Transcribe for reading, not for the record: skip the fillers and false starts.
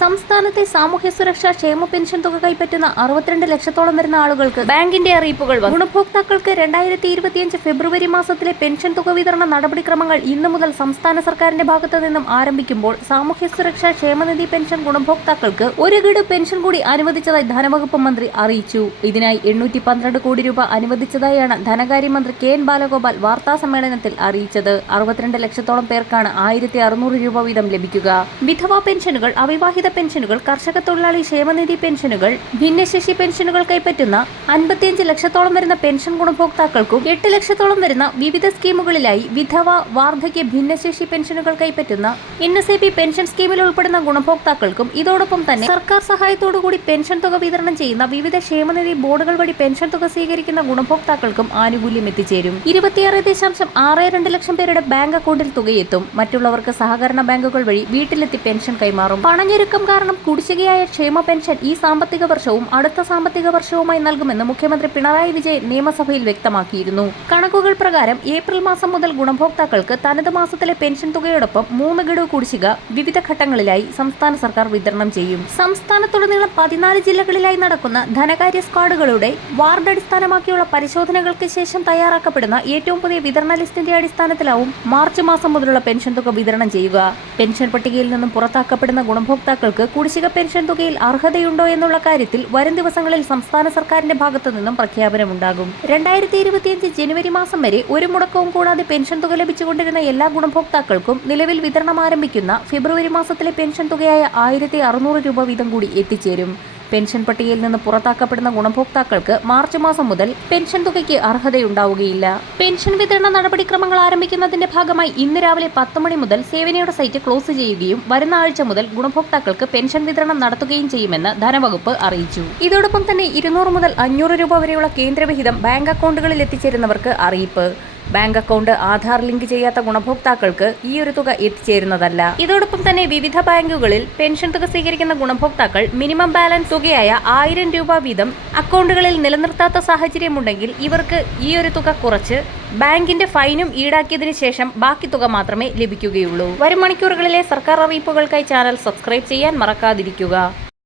സംസ്ഥാനത്തെ സാമൂഹ്യ സുരക്ഷാ ക്ഷേമ പെൻഷൻ തുക കൈപ്പറ്റുന്ന 62 ലക്ഷത്തോളം വരുന്ന ആളുകൾക്ക് ബാങ്കിന്റെ അറിയിപ്പുകൾ വന്നു. ഗുണഭോക്താക്കൾക്ക് 2025 ഫെബ്രുവരി മാസത്തിലെ പെൻഷൻ തുക വിതരണ നടപടിക്രമങ്ങൾ ഇന്നു മുതൽ സംസ്ഥാന സർക്കാരിന്റെ ഭാഗത്തു നിന്നും ആരംഭിക്കുമ്പോൾ സാമൂഹ്യ സുരക്ഷാ ക്ഷേമനിധി പെൻഷൻ ഗുണഭോക്താക്കൾക്ക് ഒരു ഗഡു പെൻഷൻ കൂടി അനുവദിച്ചതായി ധനവകുപ്പ് മന്ത്രി അറിയിച്ചു. ഇതിനായി 812 കോടി രൂപ അനുവദിച്ചതായാണ് ധനകാര്യമന്ത്രി കെ എൻ ബാലഗോപാൽ വാർത്താ സമ്മേളനത്തിൽ അറിയിച്ചത്. 62 ലക്ഷത്തോളം പേർക്കാണ് 1600 രൂപ വീതം ലഭിക്കുക. വിധവാ പെൻഷനുകൾ, അവിവാഹിത പെൻഷനുകൾ, കർഷക തൊഴിലാളി ക്ഷേമനിധി പെൻഷനുകൾ, ഭിന്നശേഷി പെൻഷനുകൾ കൈപ്പറ്റുന്ന 55 ലക്ഷത്തോളം വരുന്ന പെൻഷൻ ഗുണഭോക്താക്കൾക്കും 8 ലക്ഷത്തോളം വരുന്ന വിവിധ സ്കീമുകളിലായി വിധവ, വാർദ്ധക്യ, ഭിന്നശേഷി പെൻഷനുകൾ കൈപ്പറ്റുന്ന NSAP പെൻഷൻ സ്കീമിൽ ഉൾപ്പെടുന്ന ഗുണഭോക്താക്കൾക്കും ഇതോടൊപ്പം തന്നെ സർക്കാർ സഹായത്തോടുകൂടി പെൻഷൻ തുക വിതരണം ചെയ്യുന്ന വിവിധ ക്ഷേമനിധി ബോർഡുകൾ വഴി പെൻഷൻ തുക സ്വീകരിക്കുന്ന ഗുണഭോക്താക്കൾക്കും ആനുകൂല്യം എത്തിച്ചേരും. 26.62 ലക്ഷം പേരുടെ ബാങ്ക് അക്കൗണ്ടിൽ തുകയെത്തും. മറ്റുള്ളവർക്ക് സഹകരണ ബാങ്കുകൾ വഴി വീട്ടിലെത്തി പെൻഷൻ കൈമാറും. പണഞ്ഞെരുക്കം കാരണം കുടിശ്ശികയായ ക്ഷേമ പെൻഷൻ ഈ സാമ്പത്തിക വർഷവും അടുത്ത സാമ്പത്തിക വർഷവുമായി നൽകുമെന്ന് മുഖ്യമന്ത്രി പിണറായി വിജയൻ നിയമസഭയിൽ വ്യക്തമാക്കിയിരുന്നു. കണക്കുകൾ പ്രകാരം ഏപ്രിൽ മാസം മുതൽ ഗുണഭോക്താക്കൾക്ക് തനത് മാസത്തിലെ പെൻഷൻ തുകയോടൊപ്പം 3 ഗഡു കുടിശ്ശിക വിവിധ ഘട്ടങ്ങളിലായി സംസ്ഥാന സർക്കാർ വിതരണം ചെയ്യും. സംസ്ഥാനത്തുടനീളം 14 ജില്ലകളിലായി നടക്കുന്ന ധനകാര്യ സ്ക്വാഡുകളുടെ വാർഡ് അടിസ്ഥാനമാക്കിയുള്ള പരിശോധനകൾക്ക് ശേഷം തയ്യാറാക്കപ്പെടുന്ന ഏറ്റവും പുതിയ വിതരണ ലിസ്റ്റിന്റെ അടിസ്ഥാനത്തിലാവും മാർച്ച് മാസം മുതലുള്ള പെൻഷൻ തുക വിതരണം ചെയ്യുക. പെൻഷൻ പട്ടികയിൽ നിന്നും പുറത്താക്കപ്പെടുന്ന ഗുണഭോക്താക്കൾക്ക് കുടിശ്ശിക പെൻഷൻ തുകയിൽ അർഹതയുണ്ടോ എന്നുള്ള കാര്യത്തിൽ വരും ദിവസങ്ങളിൽ സംസ്ഥാന സർക്കാരിന്റെ ഭാഗത്തു നിന്നും പ്രഖ്യാപനമുണ്ടാകും. 2025 ജനുവരി മാസം വരെ ഒരു മുടക്കവും കൂടാതെ പെൻഷൻ തുക ലഭിച്ചുകൊണ്ടിരുന്ന എല്ലാ ഗുണഭോക്താക്കൾക്കും നിലവിൽ വിതരണം ആരംഭിക്കുന്ന ഫെബ്രുവരി മാസത്തിലെ പെൻഷൻ തുകയായ 1600 രൂപ വീതം കൂടി എത്തിച്ചേരും. പെൻഷൻ പട്ടികയിൽ നിന്ന് പുറത്താക്കപ്പെടുന്ന ഗുണഭോക്താക്കൾക്ക് മാർച്ച് മാസം മുതൽ പെൻഷൻ തുകയ്ക്ക് അർഹതയുണ്ടാവുകയില്ല. പെൻഷൻ വിതരണ നടപടിക്രമങ്ങൾ ആരംഭിക്കുന്നതിന്റെ ഭാഗമായി ഇന്ന് രാവിലെ 10 മണി മുതൽ സേവനയുടെ സൈറ്റ് ക്ലോസ് ചെയ്യുകയും വരുന്ന ആഴ്ച മുതൽ ഗുണഭോക്താക്കൾക്ക് പെൻഷൻ വിതരണം നടത്തുകയും ചെയ്യുമെന്ന് ധനവകുപ്പ് അറിയിച്ചു. ഇതോടൊപ്പം തന്നെ 200 മുതൽ 500 രൂപ വരെയുള്ള കേന്ദ്രവിഹിതം ബാങ്ക് അക്കൗണ്ടുകളിൽ എത്തിച്ചേരുന്നവർക്ക് അറിയിപ്പ്. ബാങ്ക് അക്കൗണ്ട് ആധാർ ലിങ്ക് ചെയ്യാത്ത ഗുണഭോക്താക്കൾക്ക് ഈ ഒരു തുക എത്തിച്ചേരുന്നതല്ല. ഇതോടൊപ്പം തന്നെ വിവിധ ബാങ്കുകളിൽ പെൻഷൻ തുക സ്വീകരിക്കുന്ന ഗുണഭോക്താക്കൾ മിനിമം ബാലൻസ് തുകയായ 1000 രൂപ വീതം അക്കൗണ്ടുകളിൽ നിലനിർത്താത്ത സാഹചര്യമുണ്ടെങ്കിൽ ഇവർക്ക് ഈ ഒരു തുക കുറച്ച് ബാങ്കിന്റെ ഫൈനും ഈടാക്കിയതിനു ശേഷം ബാക്കി തുക മാത്രമേ ലഭിക്കുകയുള്ളൂ. വരും മണിക്കൂറുകളിലെ സർക്കാർ അറിയിപ്പുകൾക്കായി ചാനൽ സബ്സ്ക്രൈബ് ചെയ്യാൻ മറക്കാതിരിക്കുക.